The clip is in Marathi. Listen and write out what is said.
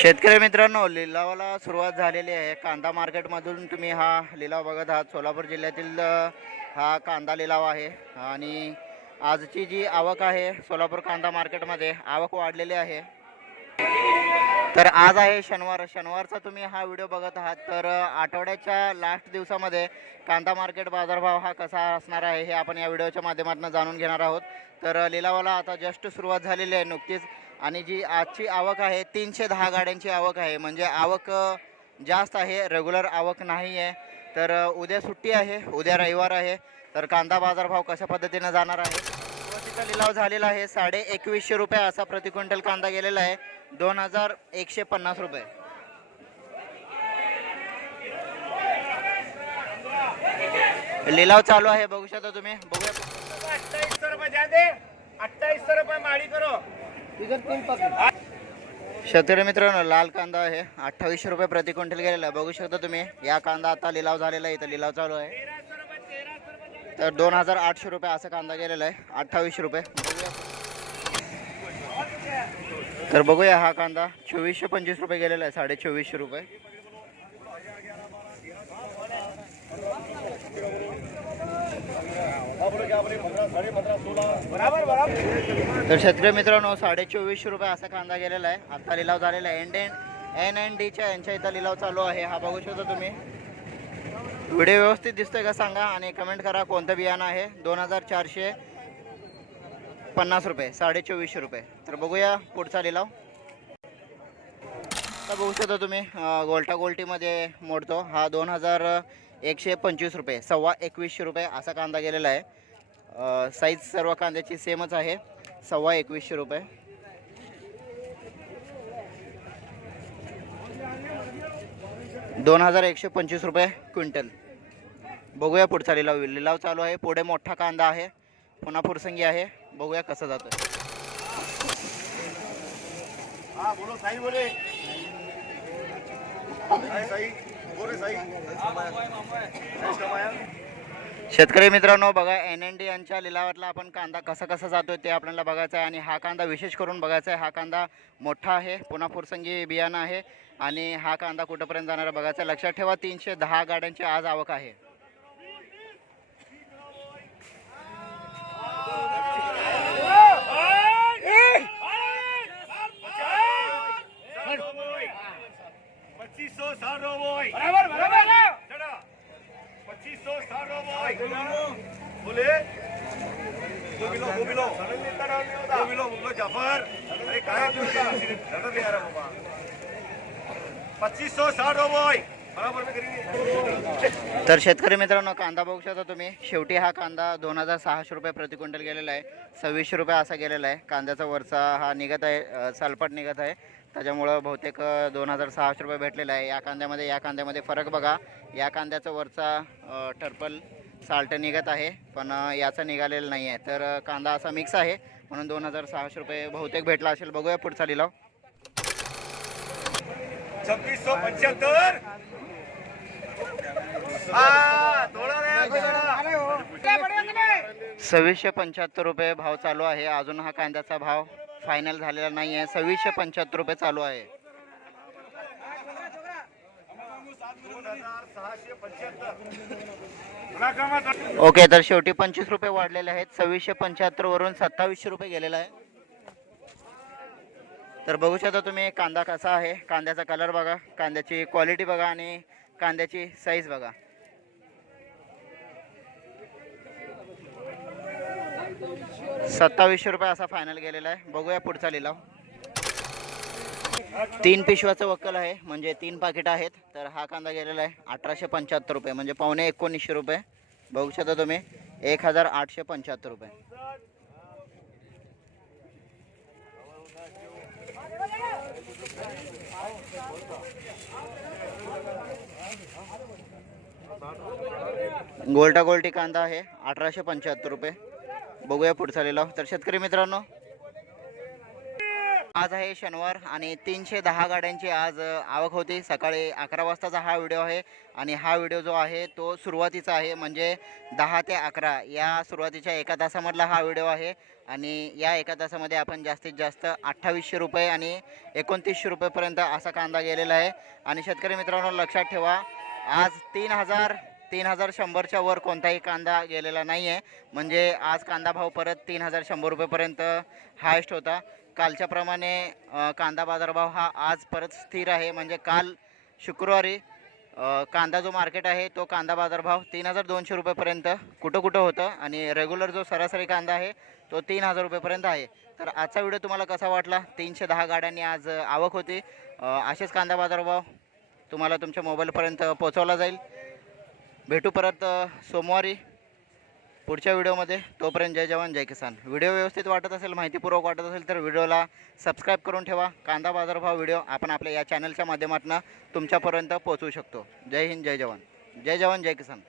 शेतकरी मित्रांनो लिलावाला सुरुवात झालेली आहे. कांदा मार्केटमधून तुम्ही हा लिलाव बघत आहात. सोलापूर जिल्ह्यातील हा कांदा लिलाव आहे. आणि आजची जी आवक आहे सोलापूर कांदा मार्केटमध्ये आवक वाढलेली आहे. तर आज आहे शनिवार. शनिवारचा तुम्ही हा व्हिडिओ बघत आहात. तर आठवड्याच्या लास्ट दिवसामध्ये कांदा मार्केट बाजारभाव हा कसा असणार आहे हे आपण या व्हिडिओच्या माध्यमातून जाणून घेणार आहोत. तर लिलावाला आता जस्ट सुरुवात झालेली आहे. नुकतीच आणि जी आजची आवक आहे तीनशे दहा गाड्यांची आवक आहे. म्हणजे आवक जास्त आहे रेग्युलर आवक नाही आहे. तर उद्या सुट्टी आहे उद्या रविवार आहे. तर कांदा बाजारभाव कशा पद्धतीनं जाणार आहे? सुरुवातीचा लिलाव झालेला आहे साडे एकवीसशे रुपये असा प्रति क्विंटल कांदा गेलेला आहे. दोन हजार एकशे पन्नास रुपये. लिलाव चालू आहे बघू शकता तुम्ही. बघूया. अठ्ठावीस रुपये माड़ी करो. शेतकरी मित्रांनो लाल कांदा आहे. अठ्ठावीसशे रुपये प्रति क्विंटल गेलेला आहे. बघू शकता तुम्ही या कांदा आता लिलाव झालेला आहे. इथं लिलाव चालू आहे. तर दोन हजार आठशे रुपये असा कांदा गेलेला आहे. अठ्ठावीसशे रुपये. तर बघूया हा कांदा. चोवीसशे पंचवीस रुपये गेलेला आहे. साडे चोवीसशे रुपये. तर शेतकरी मित्रांनो साडे चोवीसशे रुपये असा कांदा गेलेला आहे. आता लिलाव झालेला आहे. एन एन एन एन डीच्या यांच्या इथं लिलाव चालू आहे. हा बघू शकता तुम्ही. व्हिडिओ व्यवस्थित दिसतोय का सांगा आणि कमेंट करा कोणतं बियाणं आहे. दोन हजार चारशे पन्नास रुपये साडे चोवीसशे रुपये. तर बघूया पुढचा लिलाव. आता बघू शकता तुम्ही गोलटा गोल्टा गोल्टीमध्ये मोडतो. हा दोन हजार एकशे पंचवीस रुपये सव्वा एकवीसशे रुपये असा कांदा गेलेला आहे. साईज सर्व कांद्याची सेमच आहे सव्वा एकवीसशे रुपये. दोन हजार एकशे पंचवीस रुपये क्विंटल. बघूया पुढचा लिलाव. लिलाव चालू आहे. पुढे मोठा कांदा आहे. पुन्हा फुरसंगी आहे. बघूया कसं जातं बोलो साई बोले. शेतकरी मित्रांनो बघा एन एन डी यांच्या लिलावातला आपण कांदा कसा कसा जातोय ते आपल्याला बघायचं आहे. आणि हा कांदा विशेष करून बघायचा आहे. हा कांदा मोठा आहे पुन्हा फुरसंगी बियाणं आहे. आणि हा कांदा कुठंपर्यंत जाणारा बघायचा आहे. लक्षात ठेवा तीनशे दहा गाड्यांची आज आवक आहे. रहा बाबा। पच्चीस सौ साठ बोई बराबर में करेंगे तर शेतकरी मित्रांनो कांदा बघू शकता तुम्ही. शेवटी हा कांदा दोन हजार सहाशे रुपये प्रति क्विंटल गेलेला आहे. सव्वीसशे रुपये असा गेलेला आहे. कांद्याचा वरचा हा निघत आहे सालपट निघत आहे. त्याच्यामुळं बहुतेक दोन हजार सहाशे रुपये भेटलेला आहे. या कांद्यामध्ये या कांद्यामध्ये फरक बघा. या कांद्याचा वरचा टर्पल साल्ट निघत आहे. पण याचा निघालेला नाही आहे. तर कांदा असा मिक्स आहे. म्हणून दोन हजार सहाशे रुपये बहुतेक भेटला असेल. बघूया पुढचा लिलाव. छब्बीस सौ पचहत्तर हाँ. सव्वीसशे पंच्याहत्तर रुपये भाव चालू आहे. अजून हा कांद्याचा भाव फायनल झालेला नाही आहे. सव्वीसशे पंच्याहत्तर रुपये चालू आहे. ओके तर शेवटी पंचवीस रुपये वाढलेले आहेत. सव्वीसशे पंच्याहत्तर वरून सत्तावीसशे रुपये गेलेला आहे. तर बघू शकता तुम्ही कांदा कसा आहे? कांद्याचा कलर बघा. कांद्याची क्वालिटी बघा आणि कांद्याची साईज बघा. सत्तावीसशे रुपये असा फायनल गेलेला आहे. बघूया पुढचा लिलाव. तीन पिशव्याचं वक्कल आहे. म्हणजे तीन पाकिट आहेत. तर हा कांदा गेलेला आहे अठराशे पंच्याहत्तर रुपये. म्हणजे पावणे एकोणीसशे रुपये. बघू शकता तुम्ही एक हजार आठशे पंच्याहत्तर रुपये. गोल्टा गोल्टी कांदा आहे अठराशे पंच्याहत्तर रुपये. बघूया पुढचा लिलाव. तर शेतकरी मित्रांनो आज आहे शनिवार आणि तीनशे दहा गाड्यांची आज आवक होती. सकाळी अकरा वाजताचा हा व्हिडिओ आहे आणि हा व्हिडिओ जो आहे तो सुरुवातीचा आहे म्हणजे दहा ते अकरा या सुरुवातीच्या एका तासामधला हा व्हिडिओ आहे. आणि या एका तासामध्ये आपण जास्तीत जास्त अठ्ठावीसशे रुपये आणि एकोणतीसशे रुपयेपर्यंत असा कांदा गेलेला आहे. आणि शेतकरी मित्रांनो लक्षात ठेवा आज तीन हजार तीन हजार शंभरच्या वर कोणताही कांदा गेलेला नाही आहे म्हणजे आज कांदा भाव परत तीन हजार शंभर रुपयेपर्यंत हायस्ट होता. कालच्याप्रमाणे कांदा बाजारभाव हा आज परत स्थिर आहे. म्हणजे काल शुक्रवारी कांदा जो मार्केट आहे तो कांदा बाजारभाव तीन हजार दोनशे रुपयेपर्यंत कुठं कुठं होतं आणि रेग्युलर जो सरासरी कांदा आहे तो तीन हजार रुपयेपर्यंत आहे. तर आजचा व्हिडिओ तुम्हाला कसा वाटला? तीनशे दहा गाड्यांनी आज आवक होती. असेच कांदा बाजारभाव तुम्हाला तुमच्या मोबाईलपर्यंत पोहोचवला जाईल. भेटू परत सोमवारी पुढच्या व्हिडिओमध्ये. तोपर्यंत जय जवान जय किसान. व्हिडिओ व्यवस्थित वाटत असेल माहितीपूर्वक वाटत असेल तर व्हिडिओला सबस्क्राईब करून ठेवा. कांदा बाजारभाव व्हिडिओ आपण आपल्या या चॅनलच्या माध्यमातून तुमच्यापर्यंत पोहोचवू शकतो. जय हिंद जय जवान. जय जवान जय किसान.